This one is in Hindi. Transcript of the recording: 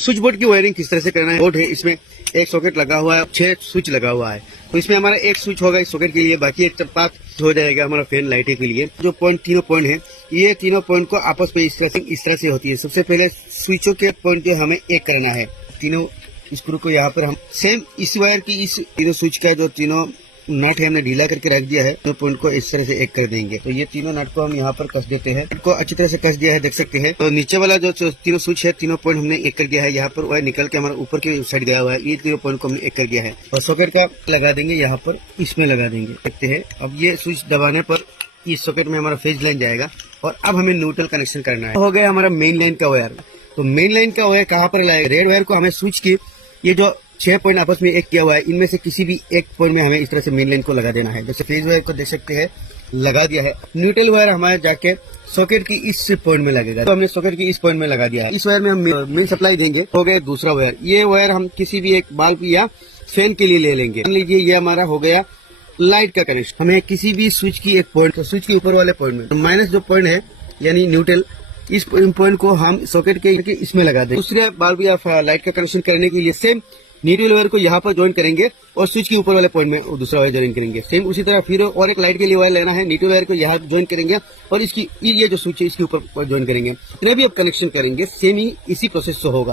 स्विच बोर्ड की वायरिंग किस तरह से करना है। बोर्ड है, इसमें एक सॉकेट लगा हुआ है, 6 स्विच लगा हुआ है। तो इसमें हमारा एक स्विच होगा इस सॉकेट के लिए, बाकी एक पाथ हो जाएगा हमारा फैन लाइटें के लिए। जो तीनों पॉइंट है, ये तीनों पॉइंट को आपस में इस तरह से होती है। सबसे पहले स्विचों के पॉइंट जो हमें एक करना है। तीनों स्क्रू को यहाँ पर हम सेम इस वायर की इस तीनों स्विच का जो तीनों नट है हमने ढीला करके रख दिया है, तो पॉइंट को इस तरह से एक कर देंगे। तो ये तीनों नट को हम यहाँ पर कस देते हैं। नट को अच्छी तरह से कस दिया है, देख सकते हैं। तो नीचे वाला जो तीनों स्विच है, तीनों पॉइंट हमने एक कर दिया है। यहाँ पर वायर निकल के हमारा ऊपर की साइड गया हुआ है, ये तीनों पॉइंट को हमने एक कर दिया है। और सॉकेट का लगा देंगे यहाँ पर, इसमें लगा देंगे, देखते हैं। अब ये स्विच दबाने पर इस सॉकेट में हमारा फेज लाइन जाएगा और अब हमें न्यूट्रल कनेक्शन करना है। हो गया हमारा मेन लाइन का वायर। तो मेन लाइन का वायर कहाँ पर लगाएगा? रेड वायर को हमें स्विच की ये जो 6 पॉइंट आपस में एक किया हुआ है, इनमें से किसी भी एक पॉइंट में हमें इस तरह से मेन लाइन को लगा देना है। जैसे फेज वायर को देख सकते हैं लगा दिया है। न्यूट्रल वायर हमारे जाके सॉकेट की इस पॉइंट में लगेगा, तो हमने सॉकेट की इस पॉइंट में लगा दिया है। इस वायर में हम मेन सप्लाई देंगे। हो गया दूसरा वायर। ये वायर हम किसी भी एक बल्ब या फैन के लिए ले लेंगे। मान लीजिए ये हमारा हो गया लाइट का कनेक्शन। हमें किसी भी स्विच की एक पॉइंट, तो स्विच के ऊपर वाले पॉइंट में, तो माइनस जो पॉइंट है यानी न्यूट्रल, इस पॉइंट को हम सॉकेट के इसमें लगा देंगे। दूसरे बल्ब या लाइट का कनेक्शन करने के लिए सेम न्यूट्रल वायर को यहाँ पर ज्वाइन करेंगे और स्विच के ऊपर वाले पॉइंट में दूसरा वायर ज्वाइन करेंगे। सेम उसी तरह फिर और एक लाइट के लिए वायर लेना है, न्यूट्रल वायर को यहाँ ज्वाइन करेंगे और इसकी ये जो स्विच है इसके ऊपर ज्वाइन करेंगे। इतने भी अब कनेक्शन करेंगे, सेम ही इसी प्रोसेस से होगा।